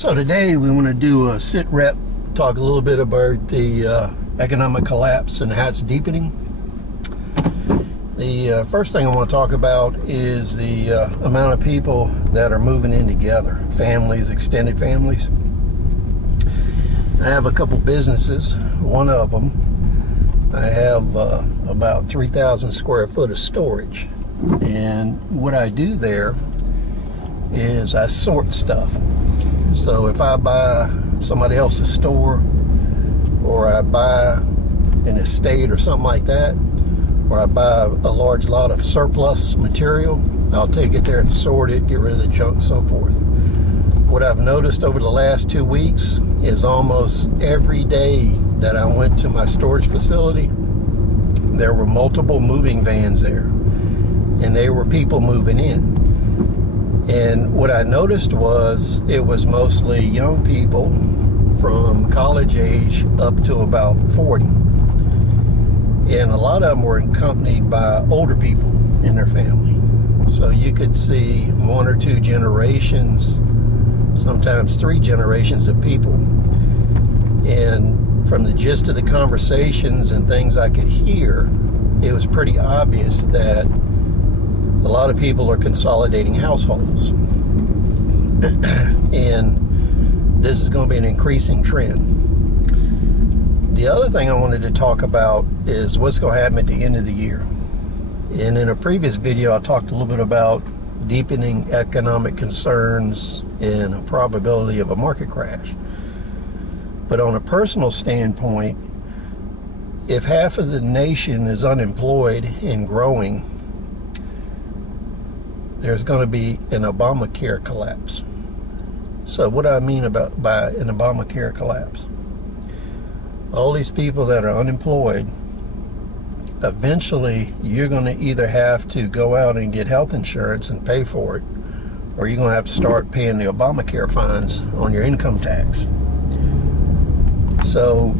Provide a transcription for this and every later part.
So today we want to do a Sitrep, talk a little bit about the economic collapse and how it's deepening. The first thing I want to talk about is the amount of people that are moving in together, families, extended families. I have a couple businesses. One of them, I have about 3,000 square foot of storage. And what I do there is I sort stuff. So if I buy somebody else's store, or I buy an estate or something like that, or I buy a large lot of surplus material, I'll take it there and sort it, get rid of the junk and so forth. What I've noticed over the last 2 weeks is almost every day that I went to my storage facility, there were multiple moving vans there, and they were people moving in. And what I noticed was it was mostly young people from college age up to about 40. And a lot of them were accompanied by older people in their family. So you could see 1 or 2 generations, sometimes 3 generations of people. And from the gist of the conversations and things I could hear, it was pretty obvious that a lot of people are consolidating households. And this is going to be an increasing trend. The other thing I wanted to talk about is what's going to happen at the end of the year. And in a previous video, I talked a little bit about deepening economic concerns and a probability of a market crash. But on a personal standpoint, if half of the nation is unemployed and growing, there's going to be an Obamacare collapse. So what do I mean by an Obamacare collapse? All these people that are unemployed, eventually you're going to either have to go out and get health insurance and pay for it, or you're going to have to start paying the Obamacare fines on your income tax. So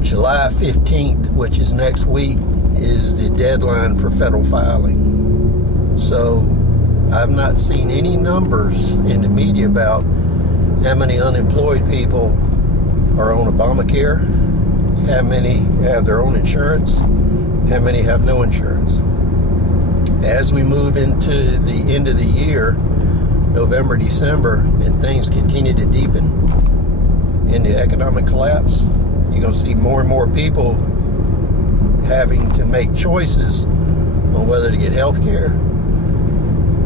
July 15th, which is next week, is the deadline for federal filing. So I've not seen any numbers in the media about how many unemployed people are on Obamacare, how many have their own insurance, how many have no insurance. As we move into the end of the year, November, December, and things continue to deepen in the economic collapse, you're going to see more and more people having to make choices on whether to get health care,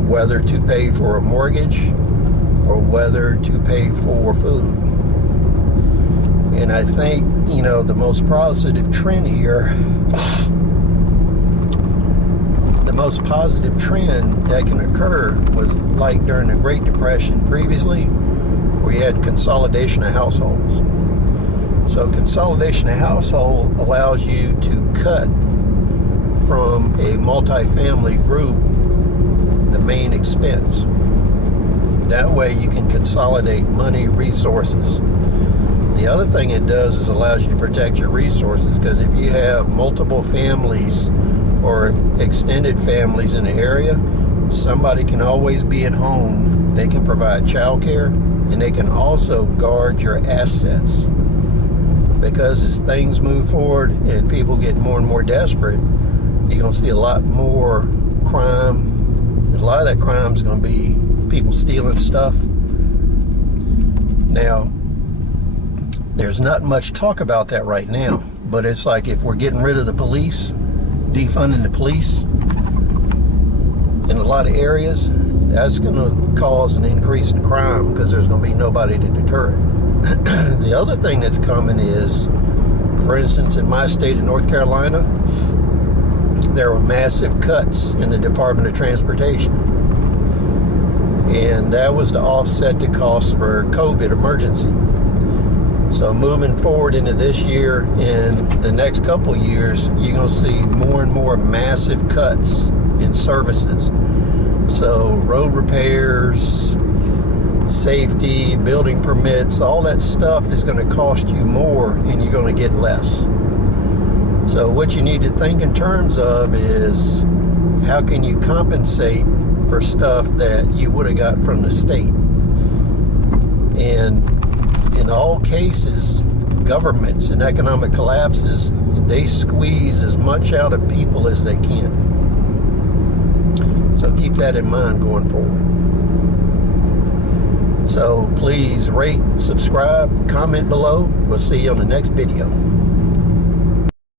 whether to pay for a mortgage, or whether to pay for food. And I think, the most positive trend here, the most positive trend that can occur was like during the Great Depression previously, where you had consolidation of households. So consolidation of household allows you to cut from a multifamily group the main expense. That way you can consolidate money, resources. The other thing it does is allows you to protect your resources, because if you have multiple families or extended families in the area, somebody can always be at home. They can provide childcare, and they can also guard your assets. Because as things move forward and people get more and more desperate, you're going to see a lot more crime. A lot of that crime is going to be people stealing stuff. Now, there's not much talk about that right now, but it's like if we're getting rid of the police, defunding the police in a lot of areas, that's going to cause an increase in crime because there's going to be nobody to deter it. The other thing that's coming is, for instance, in my state of North Carolina, there were massive cuts in the Department of Transportation. And that was to offset the cost for COVID emergency. So moving forward into this year and the next couple years, you're going to see more and more massive cuts in services. So road repairs, safety, building permits, all that stuff is going to cost you more and you're going to get less. So what you need to think in terms of is how can you compensate for stuff that you would have got from the state. And in all cases, governments and economic collapses, they squeeze as much out of people as they can. So keep that in mind going forward. So please rate, subscribe, comment below. We'll see you on the next video.